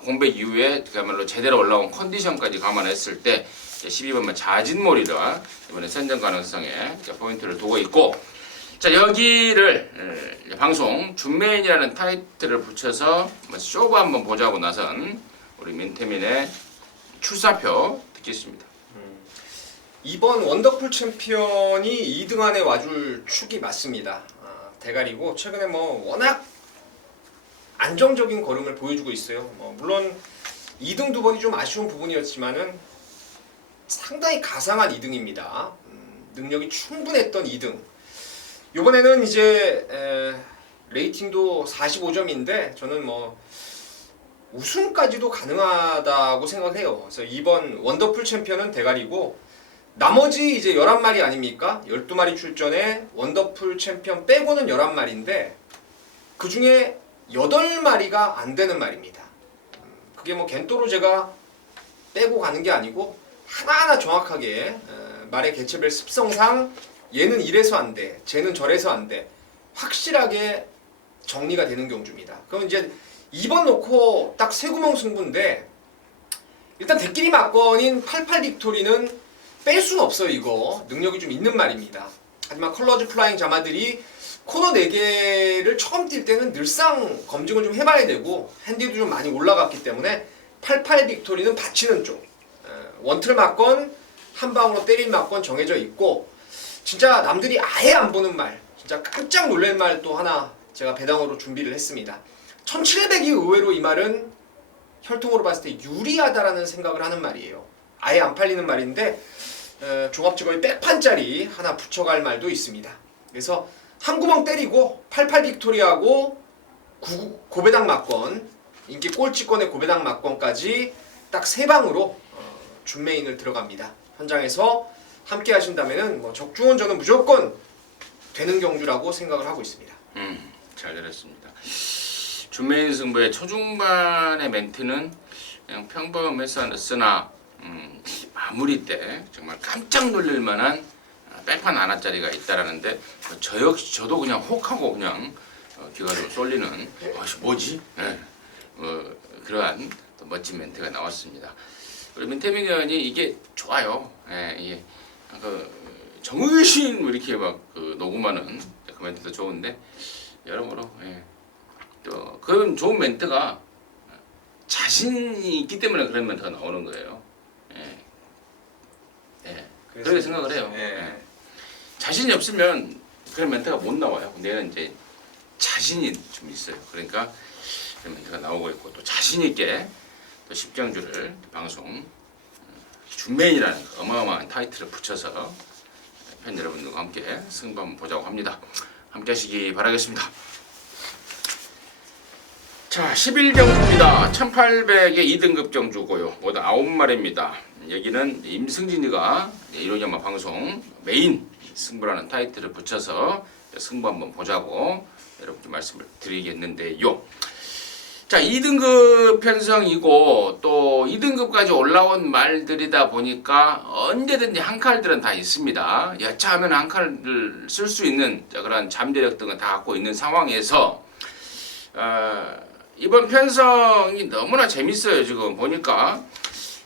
공백 이후에 그야말로 제대로 올라온 컨디션까지 감안했을 때 12번만 자진몰이라 이번에 선정 가능성에 포인트를 두고 있고 자 여기를 방송 준메인이라는 타이틀을 붙여서 쇼부 한번 보자고 나선 우리 민태민의 출사표 듣겠습니다. 이번 원더풀 챔피언이 2등 안에 와줄 축이 맞습니다. 대가리고 최근에 뭐 워낙 안정적인 걸음을 보여주고 있어요. 물론 2등 두 번이 좀 아쉬운 부분이었지만은 상당히 가상한 2등입니다. 능력이 충분했던 2등. 이번에는 이제 레이팅도 45점인데 저는 뭐 우승까지도 가능하다고 생각해요. 그래서 이번 원더풀 챔피언은 대가리고 나머지 이제 11마리 아닙니까? 12마리 출전에 원더풀 챔피언 빼고는 11마리인데 그 중에 8마리가 안 되는 말입니다. 그게 뭐 겐토로 제가 빼고 가는 게 아니고 하나하나 정확하게 말의 개체별 습성상 얘는 이래서 안 돼, 쟤는 저래서 안 돼 확실하게 정리가 되는 경주입니다. 그럼 이제 2번 놓고 딱 세구멍 승부인데 일단 대끼리 막건인 88 빅토리는 뺄 수는 없어요. 이거 능력이 좀 있는 말입니다. 하지만 컬러즈 플라잉 자마들이 코너 4개를 처음 뛸 때는 늘상 검증을 좀 해봐야 되고 핸디도 좀 많이 올라갔기 때문에 88 빅토리는 받치는 쪽 원틀 막건 한 방으로 때린 막건 정해져 있고 진짜 남들이 아예 안 보는 말 진짜 깜짝 놀랄 말 또 하나 제가 배당으로 준비를 했습니다. 1700이 의외로 이 말은 혈통으로 봤을 때 유리하다라는 생각을 하는 말이에요. 아예 안 팔리는 말인데 종합직업의 백판짜리 하나 붙여갈 말도 있습니다. 그래서 한 구멍 때리고 88 빅토리하고 고배당 막건 인기 꼴찌권의 고배당 막건까지 딱 3방으로 준메인을 들어갑니다. 현장에서 함께 하신다면은 뭐 적중은 저는 무조건 되는 경주라고 생각을 하고 있습니다. 잘 들었습니다. 준메인 승부의 초중반의 멘트는 그냥 평범했으나 마무리 때 정말 깜짝 놀랄 만한 백판 하나짜리가 있다라는데 저도 그냥 혹하고 그냥 귀가 좀 쏠리는 뭐지? 그러한 또 멋진 멘트가 나왔습니다. 우리 민태민 의원이 이게 좋아요. 이게 정의신 이렇게 막 녹음하는 그 멘트도 좋은데 여러모로 또 그런 좋은 멘트가 자신이 있기 때문에 그런 멘트가 나오는 거예요. 그렇게 생각을 해요. 자신이 없으면 그런 멘트가 못 나와요. 내는 이제 자신이 좀 있어요. 그러니까 그런 멘트가 나오고 있고 또 자신 있게 또 십경주를 방송 준맨이라는 어마어마한 타이틀을 붙여서 팬 여러분들과 함께 승부 한번 보자고 합니다. 함께 하시기 바라겠습니다. 자, 11경주입니다. 1800의 2등급 경주고요. 모두 9마리입니다. 여기는 임승진이가 이론야마 방송 메인 승부라는 타이틀을 붙여서 승부 한번 보자고 여러분께 말씀을 드리겠는데요. 자, 2등급 편성이고 또 2등급까지 올라온 말들이다 보니까 언제든지 한 칼들은 다 있습니다. 여차하면 한 칼을 쓸 수 있는 그런 잠재력 등을 다 갖고 있는 상황에서 이번 편성이 너무나 재밌어요. 지금 보니까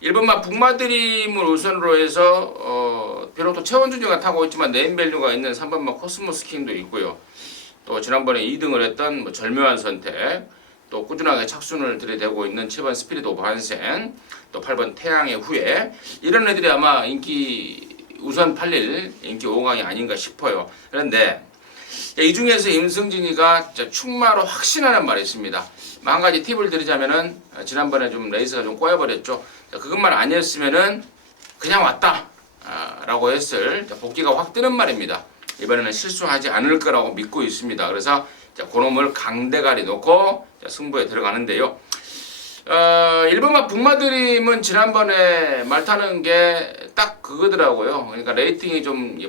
1번마 북마드림을 우선으로 해서 비록 또 최원준이가 타고 있지만 네임밸류가 있는 3번마 코스모스킹도 있고요. 또 지난번에 2등을 했던 뭐 절묘한 선택, 또 꾸준하게 착순을 들이대고 있는 7번 스피릿 오브 한센, 또 8번 태양의 후예, 이런 애들이 아마 인기 우선 팔릴 인기 5강이 아닌가 싶어요. 그런데 이 중에서 임승진이가 충마로 확신하는 말이 있습니다. 한 가지 팁을 드리자면은 지난번에 좀 레이스가 좀 꼬여버렸죠. 그것만 아니었으면은 그냥 왔다 라고 했을 복귀가 확 뜨는 말입니다. 이번에는 실수하지 않을 거라고 믿고 있습니다. 그래서 그놈을 강대가리 놓고 승부에 들어가는데요. 1번마 북마드림은 지난번에 말 타는 게 딱 그거더라고요. 그러니까 레이팅이 좀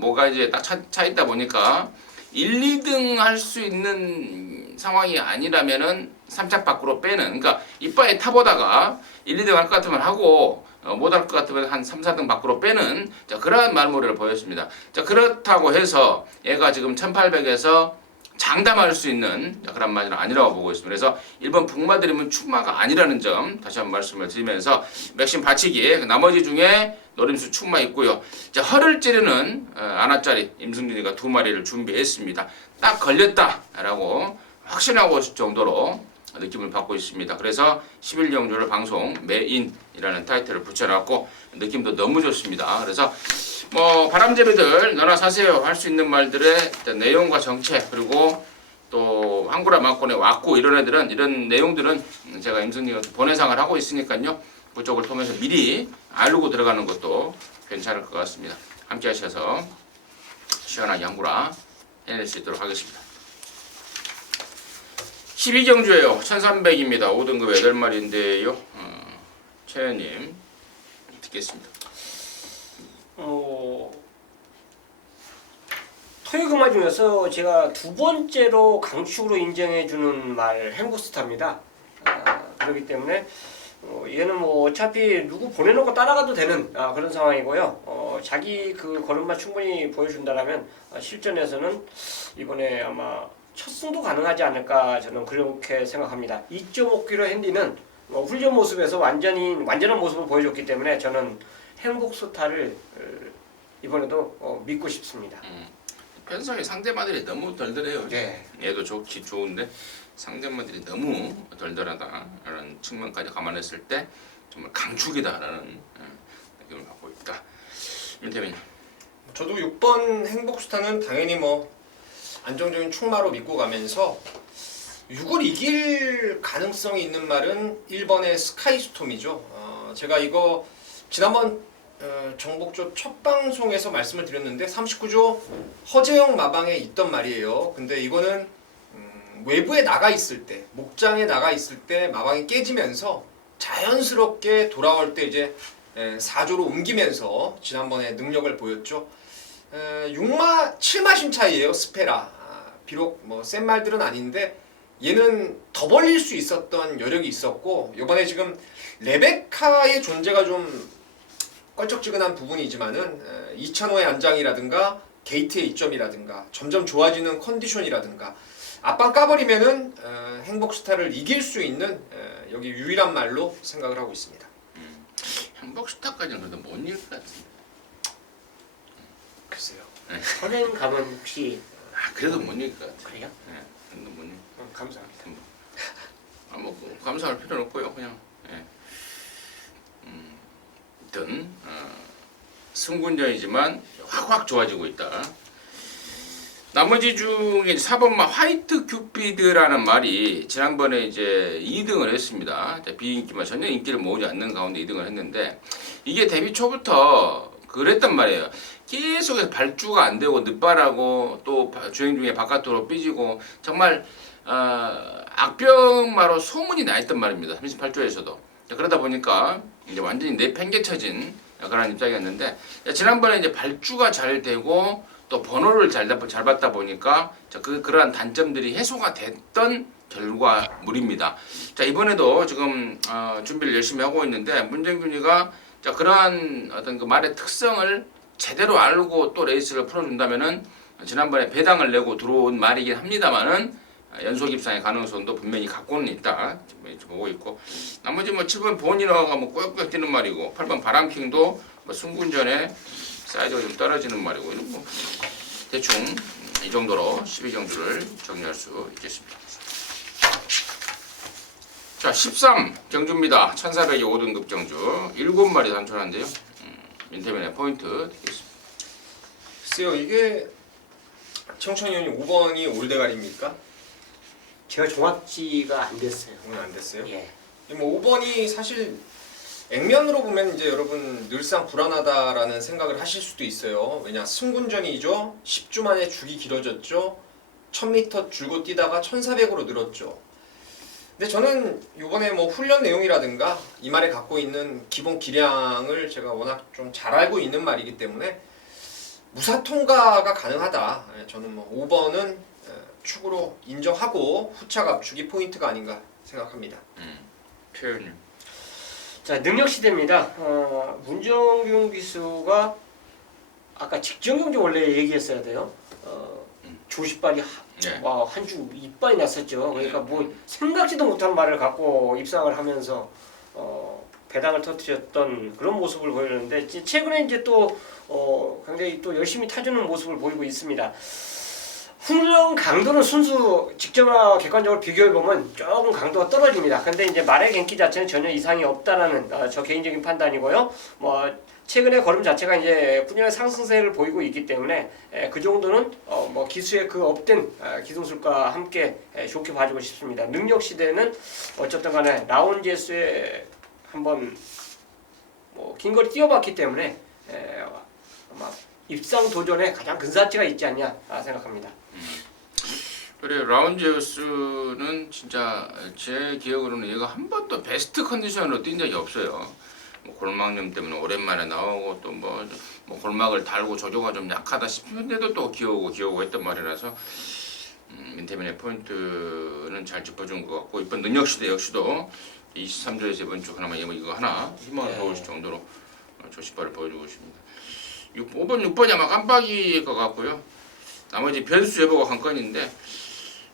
뭐가 이제 딱 차 있다 보니까 1, 2등 할 수 있는 상황이 아니라면은 3차 밖으로 빼는, 그러니까 이빠에 타보다가 1, 2등 할 것 같으면 하고 못 할 것 같으면 한 3, 4등 밖으로 빼는 그러한 말머리를 보였습니다. 그렇다고 해서 얘가 지금 1800에서 장담할 수 있는 그런 말은 아니라고 보고 있습니다. 그래서 1번 북마드림은 충마가 아니라는 점 다시 한번 말씀을 드리면서 맥심 받치기 나머지 중에 노림수 충마 있고요. 허를 찌르는 아나짜리 임승진이가 2마리를 준비했습니다. 딱 걸렸다라고 확신하고 있을 정도로 느낌을 받고 있습니다. 그래서 11경주를 방송 메인이라는 타이틀을 붙여놨고 느낌도 너무 좋습니다. 그래서 뭐 바람잡이들 너나 사세요 할 수 있는 말들의 내용과 정책, 그리고 또 한구라 막권에 왔고 이런 애들은, 이런 내용들은 제가 임승리가 본예상을 하고 있으니까요. 그쪽을 통해서 미리 알고 들어가는 것도 괜찮을 것 같습니다. 함께 하셔서 시원하게 한구라 해낼 수 있도록 하겠습니다. 12경주예요. 1300입니다. 5등급 8마리인데요. 최현님 듣겠습니다. 토요금화 중에서 제가 두 번째로 강축으로 인정해주는 말 행복스타입니다. 그렇기 때문에 얘는 뭐 어차피 누구 보내놓고 따라가도 되는 그런 상황이고요. 자기 그 걸음마 충분히 보여준다라면 실전에서는 이번에 아마 첫 승도 가능하지 않을까, 저는 그렇게 생각합니다. 2.5km 핸디는 훈련 모습에서 완전한 모습을 보여줬기 때문에 저는 행복스타를 이번에도 믿고 싶습니다. 편성이 상대마들이 너무 덜덜해요. 네. 얘도 좋은데 상대마들이 너무 덜덜하다라는 측면까지 감안했을 때 정말 강축이다라는 느낌을 갖고 있다. 윤태민. 저도 6번 행복스타는 당연히 뭐 안정적인 충마로 믿고 가면서 6을 이길 가능성이 있는 말은 1번의 스카이스톰이죠. 제가 이거 지난번 정복조 첫 방송에서 말씀을 드렸는데 39조 허재영 마방에 있던 말이에요. 근데 이거는 외부에 나가 있을 때, 목장에 나가 있을 때 마방이 깨지면서 자연스럽게 돌아올 때 이제 4조로 옮기면서 지난번에 능력을 보였죠. 6마 7마신 차이예요. 스페라. 비록 뭐 센 말들은 아닌데 얘는 더 벌릴 수 있었던 여력이 있었고, 이번에 지금 레베카의 존재가 좀 껄쩍지근한 부분이지만은 2,000호의 안장이라든가 게이트의 이점이라든가 점점 좋아지는 컨디션이라든가 앞방 까버리면은 행복스타를 이길 수 있는 여기 유일한 말로 생각을 하고 있습니다. 행복스타까지는 그래도 못 이길 것 같은데. 글쎄요. 선생님 감은 혹시 그래도 못 이길 것 같아. 그래요? 예, 그래도 못 이길. 감사합니다. 뭐 감사할 필요는 없고요. 그냥 예. 일단 승군전이지만 확 좋아지고 있다. 나머지 중에 4번마 화이트 큐피드라는 말이 지난번에 이제 2등을 했습니다. 비인기만 전혀 인기를 모으지 않는 가운데 2등을 했는데 이게 데뷔 초부터 그랬단 말이에요. 계속해서 발주가 안 되고 늦발하고 또 주행 중에 바깥으로 삐지고 정말 악병마로 소문이 나 있단 말입니다. 38조에서도. 그러다 보니까 이제 완전히 내팽개쳐진 그런 입장이었는데 지난번에 이제 발주가 잘 되고 또 번호를 잘 받다 보니까 그러한 단점들이 해소가 됐던 결과물입니다. 자 이번에도 지금 준비를 열심히 하고 있는데 문정균이가 자 그러한 어떤 그 말의 특성을 제대로 알고 또 레이스를 풀어준다면은 지난번에 배당을 내고 들어온 말이긴 합니다만은 연속 입상의 가능성도 분명히 갖고는 있다 보고 있고 나머지 뭐 7번 보니너가 뭐 꾸역꾸역 뛰는 말이고 8번 바람킹도 뭐 승군전에 사이즈가 좀 떨어지는 말이고 이런 뭐 대충 이 정도로 12경주를 정리할 수 있겠습니다. 자 13경주입니다. 1400의 5등급 경주 7마리 단촐한데요. 민태민의 포인트 듣겠습니다. 글쎄요 이게 청천위원님 5번이 올대가리입니까? 제가 종합지가 안 됐어요. 오늘 안 됐어요? 예. 뭐 5번이 사실 액면으로 보면 이제 여러분 늘상 불안하다라는 생각을 하실 수도 있어요. 왜냐 승군전이죠. 10주 만에 죽이 길어졌죠. 1000m 줄곧 뛰다가 1400으로 늘었죠. 근데 저는 이번에 뭐 훈련 내용이라든가 이 말에 갖고 있는 기본 기량을 제가 워낙 좀 잘 알고 있는 말이기 때문에 무사 통과가 가능하다. 저는 뭐 5번은 축으로 인정하고 후차 압축이 포인트가 아닌가 생각합니다. 표현님. 자 능력시대입니다. 문정균 기수가 아까 직전 경주 원래 얘기했어야 돼요. 조시발이 네. 한 주 이빨이 났었죠. 그러니까 뭐 생각지도 못한 말을 갖고 입상을 하면서 배당을 터뜨렸던 그런 모습을 보였는데 최근에 이제 또 굉장히 또 열심히 타주는 모습을 보이고 있습니다. 훈련 강도는 순수 직접과 객관적으로 비교해 보면 조금 강도가 떨어집니다. 근데 이제 말의 gen기 자체는 전혀 이상이 없다라는 저 개인적인 판단이고요. 뭐 최근에 걸음 자체가 이제 분명히 상승세를 보이고 있기 때문에 그 정도는 뭐 기수의 그 업된 기술과 함께 좋게 봐주고 싶습니다. 능력 시대는 어쨌든 간에 라운지에스에 한번 뭐 긴거리 뛰어봤기 때문에 아마 입상 도전에 가장 근사치가 있지 않냐 생각합니다. 그래 라운지우스는 진짜 제 기억으로는 얘가 한 번도 베스트 컨디션으로 뛴 적이 없어요. 뭐 골막염 때문에 오랜만에 나오고 또 뭐 골막을 달고 조조가 좀 약하다 싶은데도 또 기어오고 했단 말이라서 민태민의 포인트는 잘 짚어준 것 같고 이번 능력시대 역시도 23조에서 이번 주 하나만 이거 하나 희망을 보여줄 정도로 조시발을 보여주고 있습니다. 5번, 6번이 아마 깜빡이일 것 같고요. 나머지 변수 예보가 한 건인데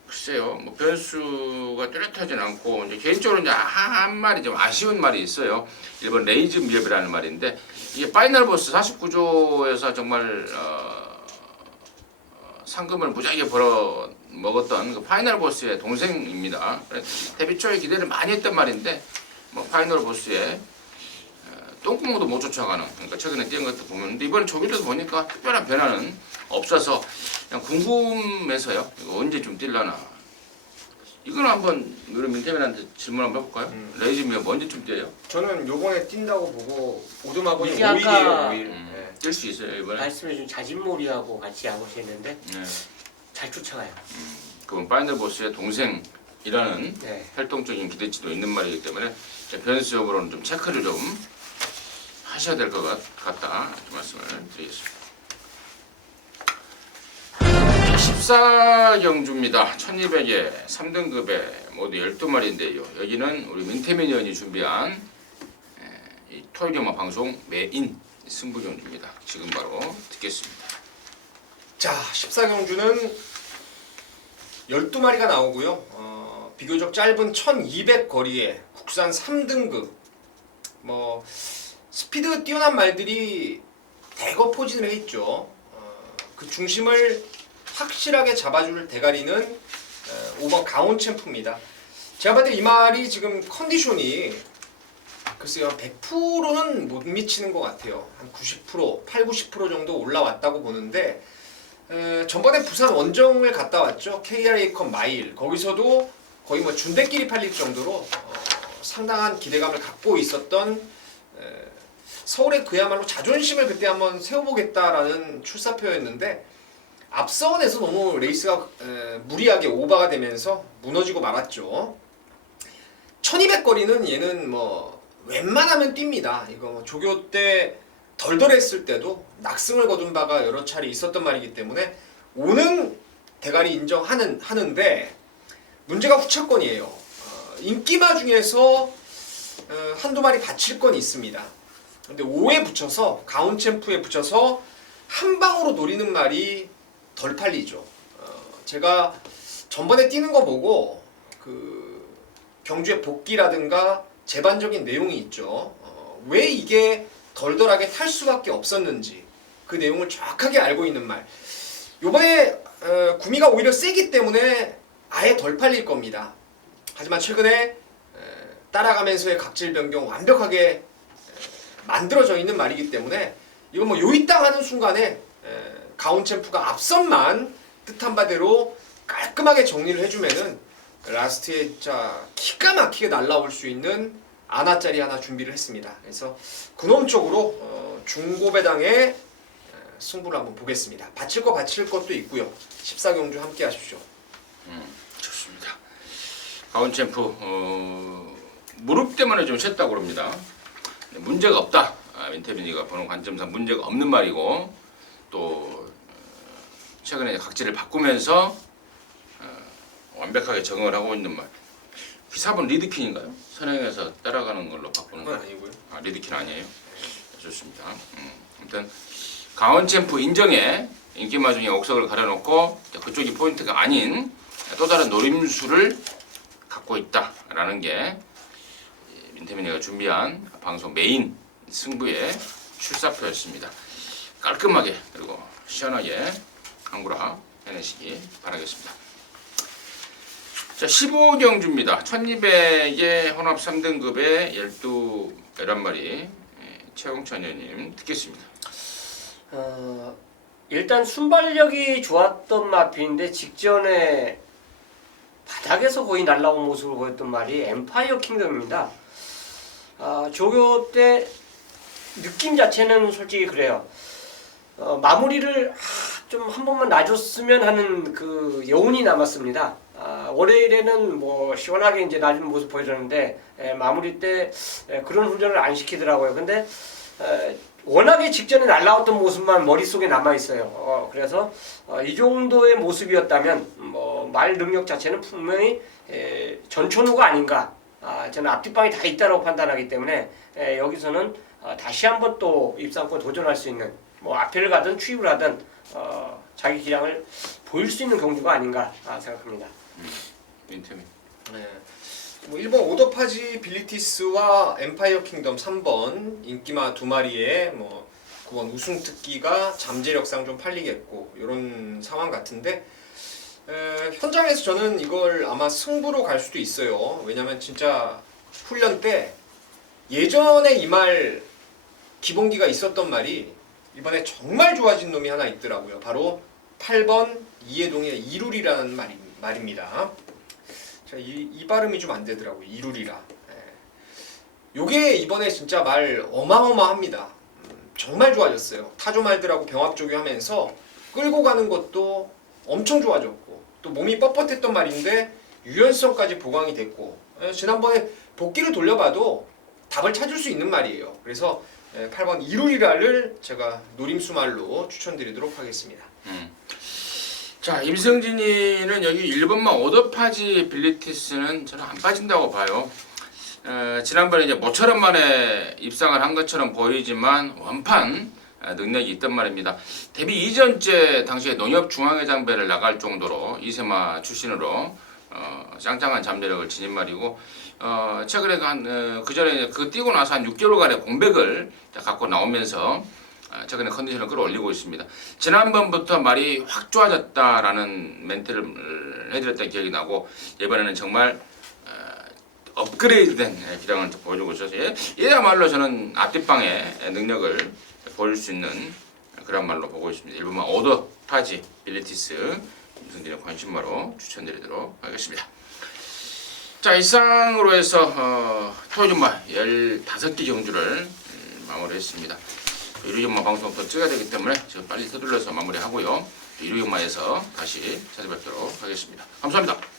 글쎄요, 뭐 변수가 뚜렷하진 않고 이제 개인적으로 이제 한 말이 좀 아쉬운 말이 있어요. 1번 레이즈 미업이라는 말인데 이게 파이널 보스 49조에서 정말 상금을 무지하게 벌어 먹었던 그 파이널 보스의 동생입니다. 데뷔 초에 기대를 많이 했단 말인데 뭐 파이널 보스의 똥구멍도 못 쫓아가는 그러니까 최근에 뛰는 것도 보면 근데 이번에 조기로도 보니까 특별한 변화는 없어서 그냥 궁금해서요. 이거 언제 좀 뛸라나. 이거는 한번 우리 민태민한테 질문 한번 해볼까요? 레이즈미업 언제쯤 뛰어요? 저는 요번에 뛴다고 보고 오두마본이 이게 아까 5일이에요. 5일. 네. 뛸 수 있어요 이번에? 말씀해준 자진몰이하고 같이 야구했는데 네. 잘 쫓아가요. 그건 파이널 보스의 동생이라는 네. 활동적인 기대치도 있는 말이기 때문에 변수적으로는 좀 체크를 좀 하셔야 될 것 같다 이렇게 말씀을 드리겠습니다. 14경주입니다. 1200에 3등급에 모두 12마리인데요. 여기는 우리 민태민 의원이 준비한 이 토요일경마 방송 메인 승부경주입니다. 지금 바로 듣겠습니다. 자 14경주는 12마리가 나오고요. 비교적 짧은 1200 거리에 국산 3등급 뭐 스피드 뛰어난 말들이 대거 포진을 했죠. 그 중심을 확실하게 잡아줄 대가리는 5번 가온챔프입니다. 제가 봤을 때 이 말이 지금 컨디션이 글쎄요 100%는 못 미치는 것 같아요. 한 90%, 8, 90% 정도 올라왔다고 보는데 전번에 부산 원정을 갔다 왔죠. KRA컵 마일 거기서도 거의 뭐 준대끼리 팔릴 정도로 상당한 기대감을 갖고 있었던 서울의 그야말로 자존심을 그때 한번 세워보겠다라는 출사표였는데 앞선에서 너무 레이스가 무리하게 오버가 되면서 무너지고 말았죠. 1200거리는 얘는 뭐 웬만하면 뜁니다. 이거 뭐 조교 때 덜덜했을 때도 낙승을 거둔 바가 여러 차례 있었던 말이기 때문에 오는 대가리 인정하는데 문제가 후차권이에요. 인기마 중에서 한두 마리 받칠 건 있습니다. 근데 5에 붙여서 가온챔프에 붙여서 한 방으로 노리는 말이 덜 팔리죠. 제가 전번에 뛰는 거 보고 그 경주의 복귀라든가 제반적인 내용이 있죠. 왜 이게 덜덜하게 탈 수밖에 없었는지 그 내용을 정확하게 알고 있는 말. 요번에 구미가 오히려 세기 때문에 아예 덜 팔릴 겁니다. 하지만 최근에 따라가면서의 각질 변경 완벽하게 만들어져 있는 말이기 때문에 이거 뭐 요이땅 하는 순간에 가온챔프가 앞선만 뜻한 바대로 깔끔하게 정리를 해주면은 라스트에 진짜 기가 막히게 날라올 수 있는 아나짜리 하나 준비를 했습니다. 그래서 그놈 쪽으로 중고배당의 승부를 한번 보겠습니다. 바칠 것도 있고요. 14경주 함께 하십시오. 좋습니다. 가온챔프 무릎 때문에 좀 쉬었다고 그럽니다. 문제가 없다. 민태빈이가 보는 관점상 문제가 없는 말이고 또 최근에 각질을 바꾸면서 완벽하게 적응을 하고 있는 말. 기사분 리드킨인가요? 선행해서 따라가는 걸로 바꾸는 거? 그건 아니고요. 아 리드킨 아니에요? 좋습니다. 아무튼 가온챔프 인정에 인기마 중에 옥석을 가려놓고 그쪽이 포인트가 아닌 또 다른 노림수를 갖고 있다라는 게 민태민이가 준비한 방송 메인 승부의 출사표였습니다. 깔끔하게 그리고 시원하게 강구라 해내시기 바라겠습니다. 자 15경주입니다. 1200의 혼합 3등급의 11마리 최홍천 의원님 듣겠습니다. 일단 순발력이 좋았던 마필인데 직전에 바닥에서 거의 날라온 모습을 보였던 말이 엠파이어 킹덤입니다. 조교 때 느낌 자체는 솔직히 그래요. 마무리를 좀 한 번만 놔줬으면 하는 그 여운이 남았습니다. 월요일에는 뭐 시원하게 이제 놔준 모습 보여줬는데 마무리 때 그런 훈련을 안 시키더라고요. 근데 워낙에 직전에 날라왔던 모습만 머릿속에 남아 있어요. 그래서 이 정도의 모습이었다면 뭐 말 능력 자체는 분명히 전천후가 아닌가. 저는 앞뒷방이 다 있다고 판단하기 때문에 여기서는 다시 한번 또 입상권 도전할 수 있는 뭐 앞에를 가든 추입을 하든 자기 기량을 보일 수 있는 경주가 아닌가 생각합니다. 민태민. 네. 뭐 1번 오더파지 빌리티스와 엠파이어 킹덤 3번 인기마 두 마리에 뭐 9번 우승 특기가 잠재력상 좀 팔리겠고 이런 상황 같은데 현장에서 저는 이걸 아마 승부로 갈 수도 있어요. 왜냐면 진짜 훈련 때 예전에 이 말 기본기가 있었던 말이 이번에 정말 좋아진 놈이 하나 있더라고요. 바로 8번 이해동의 이룰이라는 말입니다. 이 발음이 좀 안 되더라고요. 이룰이라. 요게 이번에 진짜 말 어마어마합니다. 정말 좋아졌어요. 타조 말들하고 병합조교하면서 끌고 가는 것도 엄청 좋아졌고 또 몸이 뻣뻣했던 말인데 유연성까지 보강이 됐고 지난번에 복귀를 돌려봐도 답을 찾을 수 있는 말이에요. 그래서 8번 이룰이라를 제가 노림수 말로 추천드리도록 하겠습니다. 자 임승진이는 여기 1번만 오더파지 빌리티스는 저는 안 빠진다고 봐요. 지난번에 이제 모처럼 만에 입상을 한 것처럼 보이지만 완판 능력이 있단 말입니다. 데뷔 이전째 당시에 농협중앙회장배를 나갈 정도로 이세마 출신으로 짱짱한 잠재력을 지닌 말이고 최근에 그 전에 그 뛰고 나서 한 6개월간의 공백을 갖고 나오면서 최근에 컨디션을 끌어올리고 있습니다. 지난번부터 말이 확 좋아졌다라는 멘트를 해드렸던 기억이 나고 이번에는 정말 업그레이드된 기량을 보여주고 있어서 얘야말로 저는 앞뒷방의 능력을 보여줄 수 있는 그런 말로 보고 있습니다. 일본만 오더 타지 빌리티스 유승진의 관심마로 추천드리도록 하겠습니다. 자, 이상으로 해서 토요일마 15개 경주를 마무리했습니다. 일요일마 방송 더 찍어야 되기 때문에 지금 빨리 서둘러서 마무리하고요. 일요일마에서 다시 찾아뵙도록 하겠습니다. 감사합니다.